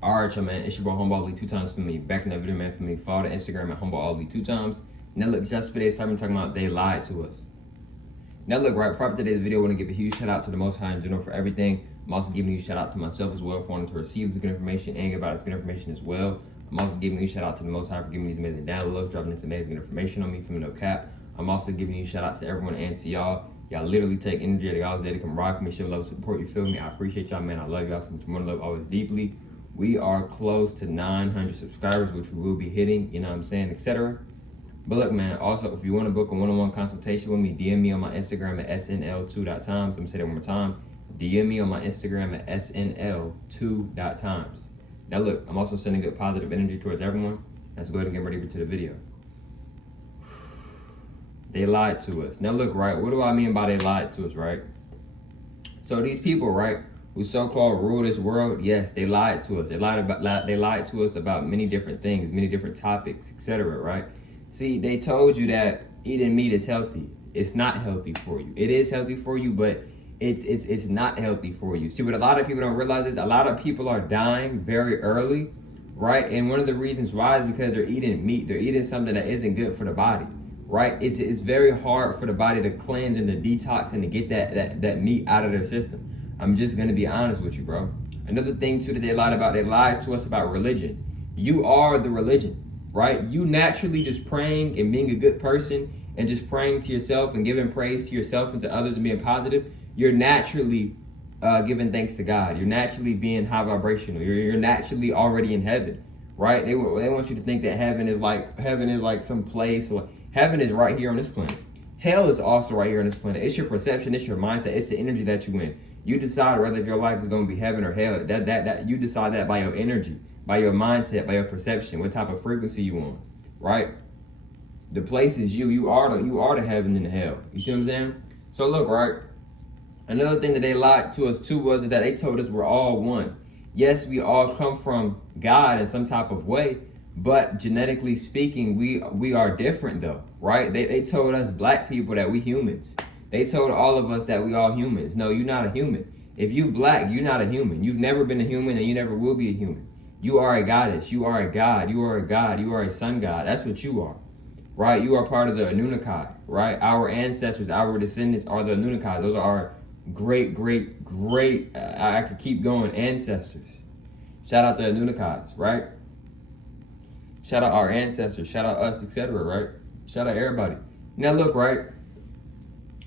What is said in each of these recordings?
Alright, y'all, man, it's your boy Humble Ali 2 times for me. Back in that video, man, for me. Follow the Instagram at Humble Ali 2 times. Now look, just for today's time, I'm talking about they lied to us. Now look, right, before today's video, I want to give a huge shout out to the Most High in general for everything. I'm also giving you a shout out to myself as well for wanting to receive this good information and give out this good information as well. I'm also giving you a shout out to the Most High for giving me these amazing downloads, dropping this amazing information on me from no cap. I'm also giving you a shout out to everyone and to y'all. Y'all literally take energy out of y'all's day to come rock me, show love, support, you feel me? I appreciate y'all, man. I love y'all so much more than love, always deeply. We are close to 900 subscribers, which we will be hitting, you know what I'm saying, etc. But look, man, also, if you want to book a one-on-one consultation with me, DM me on my Instagram at snl2.times. I'm going to say that one more time. DM me on my Instagram at snl2.times. Now, look, I'm also sending good positive energy towards everyone. Let's go ahead and get ready to the video. They lied to us. Now, look, right, what do I mean by they lied to us, right? So these people, right, who so-called rule this world, yes, they lied to us. They lied to us about many different things, many different topics, etc. Right? See, they told you that eating meat is healthy. It's not healthy for you. It is healthy for you, but it's not healthy for you. See, what a lot of people don't realize is a lot of people are dying very early, right? And one of the reasons why is because they're eating meat. They're eating something that isn't good for the body, right? It's very hard for the body to cleanse and to detox and to get that meat out of their system. I'm just gonna be honest with you, bro. Another thing too that they lied to us about religion. You are the religion, right? You naturally just praying and being a good person and just praying to yourself and giving praise to yourself and to others and being positive, you're naturally giving thanks to God. You're naturally being high vibrational. You're naturally already in heaven, right? They want you to think that heaven is like some place, or heaven is right here on this planet. Hell is also right here on this planet. It's your perception, it's your mindset, it's the energy that you in. You decide whether if your life is going to be heaven or hell. That you decide that by your energy, by your mindset, by your perception, what type of frequency you on, right? The place is you. You are the heaven and the hell. You see what I'm saying? So look, right? Another thing that they lied to us too was that they told us we're all one. Yes, we all come from God in some type of way, but genetically speaking, we are different though, right? They told us black people that we humans. They told all of us that we all humans. No, you're not a human. If you black, you're not a human. You've never been a human and you never will be a human. You are a goddess. You are a god. You are a god. You are a sun god. That's what you are, right? You are part of the Anunnaki, right? Our ancestors, our descendants are the Anunnaki. Those are our great, I could keep going, ancestors. Shout out the Anunnaki, right? Shout out our ancestors. Shout out us, etc., right? Shout out everybody. Now look, right?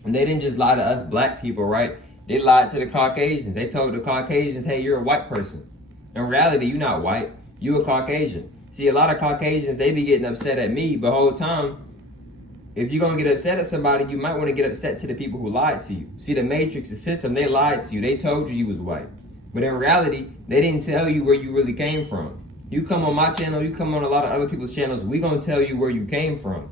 And they didn't just lie to us black people, right? They lied to the Caucasians. They told the Caucasians, hey, you're a white person. In reality, you're not white. You a Caucasian. See, a lot of Caucasians, they be getting upset at me, but whole time, if you're going to get upset at somebody, you might want to get upset to the people who lied to you. See, the Matrix, the system, they lied to you. They told you was white. But in reality, they didn't tell you where you really came from. You come on my channel, you come on a lot of other people's channels, we going to tell you where you came from.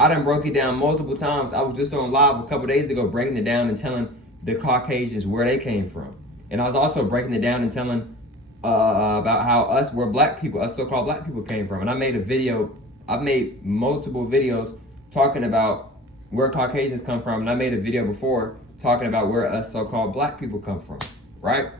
I done broke it down multiple times. I was just on live a couple days ago breaking it down and telling the Caucasians where they came from. And I was also breaking it down and telling about how where black people, us so-called black people came from. And I made a video, I've made multiple videos talking about where Caucasians come from. And I made a video before talking about where us so-called black people come from, right?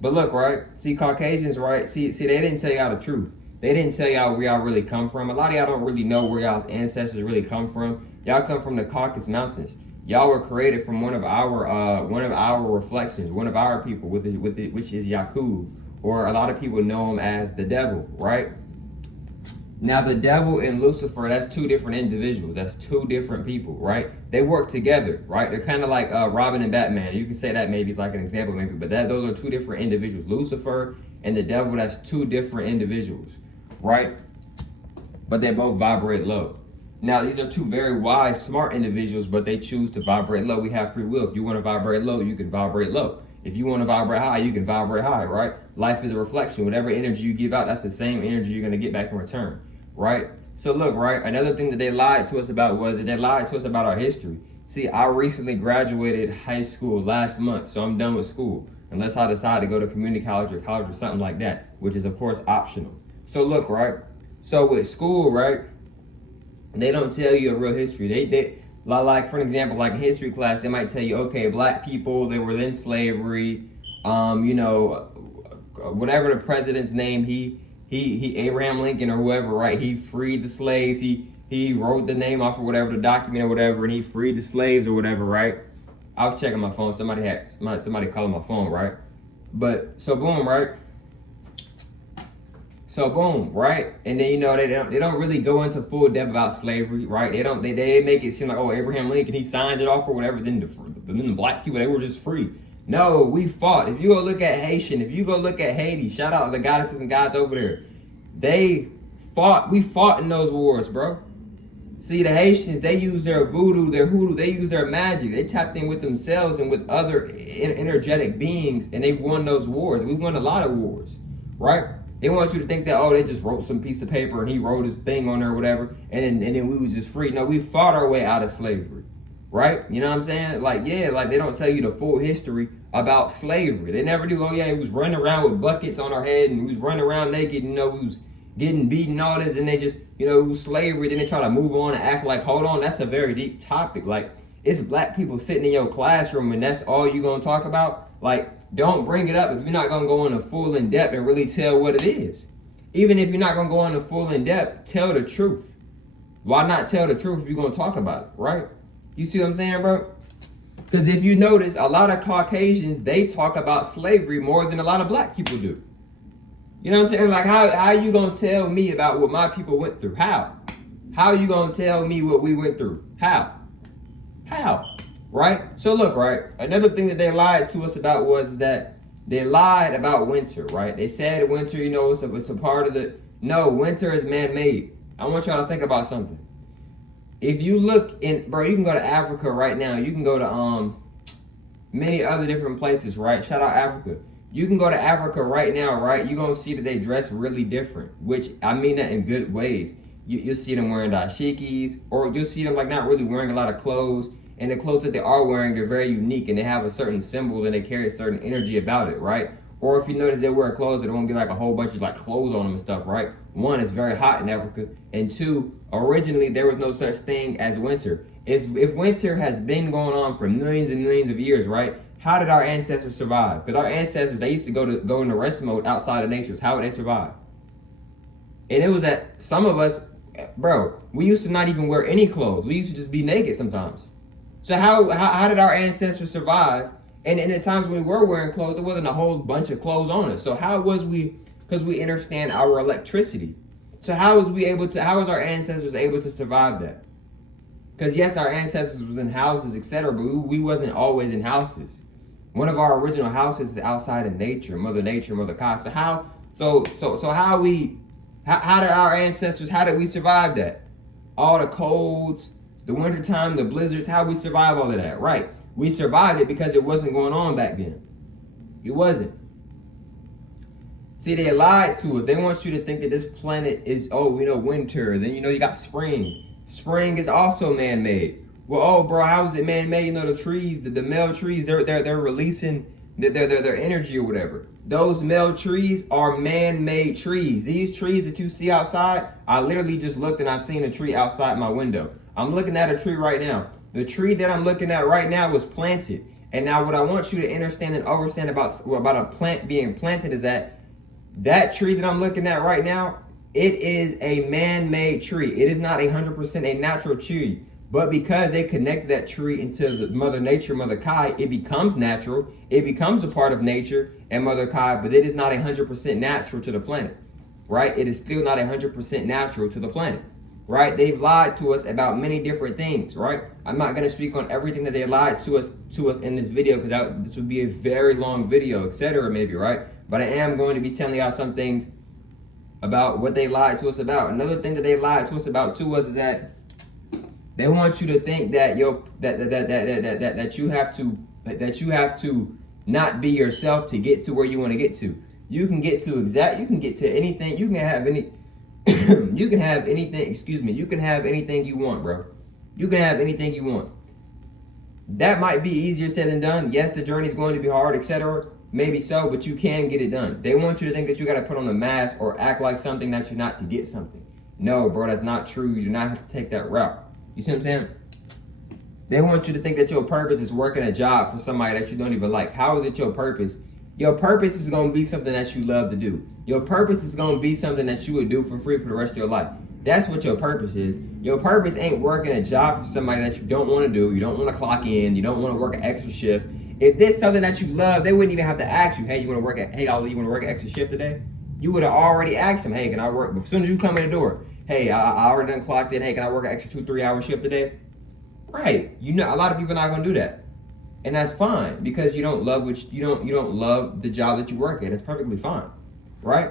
But look, right, see Caucasians, right, see they didn't tell y'all the truth. They didn't tell y'all where y'all really come from. A lot of y'all don't really know where y'all's ancestors really come from. Y'all come from the Caucasus Mountains. Y'all were created from one of our reflections, one of our people, which is Yakub, or a lot of people know him as the devil, right? Now the devil and Lucifer, that's two different individuals. That's two different people, right? They work together, right? They're kind of like Robin and Batman. You can say that maybe it's like an example, maybe, but those are two different individuals. Lucifer and the devil, that's two different individuals, right? But they both vibrate low. Now, these are two very wise, smart individuals, but they choose to vibrate low. We have free will. If you want to vibrate low, you can vibrate low. If you want to vibrate high, you can vibrate high, right? Life is a reflection. Whatever energy you give out, that's the same energy you're going to get back in return, right? So look, right, another thing that they lied to us about was that they lied to us about our history. See, I recently graduated high school last month, so I'm done with school. Unless I decide to go to community college or something like that, which is, of course, optional. So look, right, so with school, right, they don't tell you a real history. They like, for example, like history class, they might tell you, okay, black people, they were in slavery, you know, whatever the president's name, he Abraham Lincoln or whoever, right? He freed the slaves. He wrote the name off of whatever the document or whatever, and he freed the slaves or whatever, right? I was checking my phone. Somebody calling my phone, right? But so boom, right? So boom, right? And then they don't really go into full depth about slavery, right? They make it seem like, oh, Abraham Lincoln, he signed it off or whatever. Then the black people, they were just free. No, we fought. If you go look at Haitian, if you go look at Haiti, shout out to the goddesses and gods over there. They fought. We fought in those wars, bro. See, the Haitians, they use their voodoo, their hoodoo, they use their magic. They tapped in with themselves and with other energetic beings, and they won those wars. We won a lot of wars, right? They want you to think that, oh, they just wrote some piece of paper and he wrote his thing on there or whatever, and then we was just free. No, we fought our way out of slavery, right? You know what I'm saying? Like, yeah, like they don't tell you the full history about slavery. They never do. Oh, yeah, he was running around with buckets on our head and we was running around naked, we was getting beaten, all this, and they just, it was slavery. Then they try to move on and act like, hold on, that's a very deep topic. Like, it's black people sitting in your classroom and that's all you gonna talk about? Like, don't bring it up if you're not gonna go into full in depth and really tell what it is. Even if you're not gonna go into full in depth, tell the truth. Why not tell the truth if you're gonna talk about it, right? You see what I'm saying, bro? Because if you notice, a lot of Caucasians, they talk about slavery more than a lot of black people do. You know what I'm saying? Like, how are you going to tell me about what my people went through? How? How are you going to tell me what we went through? How? Right? So look, right? Another thing that they lied to us about was that they lied about winter, right? They said winter, it's a part of the... No, winter is man-made. I want y'all to think about something. If you look in... Bro, you can go to Africa right now. You can go to many other different places, right? Shout out Africa. You can go to Africa right now, right? You're going to see that they dress really different, which I mean that in good ways. You'll see them wearing dashikis, or you'll see them like not really wearing a lot of clothes. And the clothes that they are wearing, they're very unique and they have a certain symbol and they carry a certain energy about it, right? Or if you notice they wear clothes that don't be like a whole bunch of like clothes on them and stuff, right? One, it's very hot in Africa. And two, originally there was no such thing as winter. If winter has been going on for millions and millions of years, right? How did our ancestors survive? Because our ancestors, they used to go into rest mode outside of nature. How would they survive? And it was that some of us, bro, we used to not even wear any clothes. We used to just be naked sometimes. So how did our ancestors survive? And in the times when we were wearing clothes, there wasn't a whole bunch of clothes on us. So how was we, because we understand our electricity. So how was our ancestors able to survive that? Because yes, our ancestors was in houses, etc., but we wasn't always in houses. One of our original houses is outside in nature, Mother Nature, Mother God. So how did our ancestors, how did we survive that? All the colds, the wintertime, the blizzards, how we survive all of that, right? We survived it because it wasn't going on back then. It wasn't. See, they lied to us. They want you to think that this planet is, winter. Then, you got spring. Spring is also man-made. Well, bro, how is it man-made? The trees, the male trees, they're releasing their energy or whatever. Those male trees are man-made trees. These trees that you see outside, I literally just looked and I seen a tree outside my window. I'm looking at a tree right now. The tree that I'm looking at right now was planted. And now what I want you to understand and understand about a plant being planted is that tree that I'm looking at right now, it is a man-made tree. It is not 100% a natural tree. But because they connected that tree into the Mother Nature, Mother Kai, it becomes natural. It becomes a part of nature and Mother Kai, but it is not 100% natural to the planet, right? It is still not 100% natural to the planet, right? They've lied to us about many different things, right? I'm not going to speak on everything that they lied to us in this video because this would be a very long video, etc. maybe, right? But I am going to be telling y'all some things about what they lied to us about. Another thing that they lied to us about too was that they want you to think that that you have to not be yourself to get to where you want to get to. You can get to anything. You can have any you can have anything, you can have anything you want, bro. You can have anything you want. That might be easier said than done. Yes, the journey is going to be hard, etc. Maybe so, but you can get it done. They want you to think that you got to put on a mask or act like something that you're not to get something. No, bro, that's not true. You do not have to take that route. You see what I'm saying? They want you to think that your purpose is working a job for somebody that you don't even like. How is it your purpose Your purpose is going to be something that you love to do. Your purpose is going to be something that you would do for free for the rest of your life. That's what your purpose is. Your purpose ain't working a job for somebody that you don't want to do. You don't want to clock in. You don't want to work an extra shift. If this is something that you love, they wouldn't even have to ask you, hey, you want to work at, hey, Ali, you want to work an extra shift today? You would have already asked them, hey, can I work? But as soon as you come in the door, hey, I already done clocked in. Hey, can I work an extra 2-3 hour shift today? Right. You know, a lot of people are not going to do that. And that's fine because you don't love you don't love the job that you work at. It's perfectly fine, right?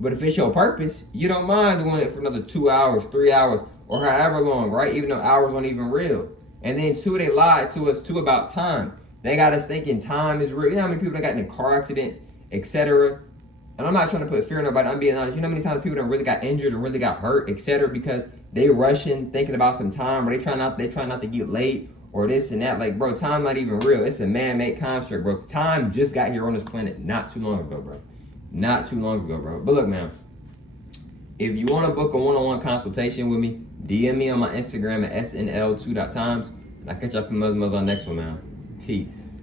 But if it's your purpose, you don't mind doing it for another 2 hours, 3 hours, or however long, right? Even though hours aren't even real. And then two, they lied to us too about time. They got us thinking time is real. You know how many people that got in car accidents, etc. And I'm not trying to put fear in nobody. I'm being honest. You know how many times people that really got injured or really got hurt, etc. Because they rushing, thinking about some time, or they try not to get late. Or this and that, like, bro, time not even real. It's a man-made construct, bro. Time just got here on this planet not too long ago, bro. Not too long ago, bro. But look, man, if you want to book a one-on-one consultation with me, DM me on my Instagram at snl2.times. And I'll catch y'all from Muzz on next one, man. Peace.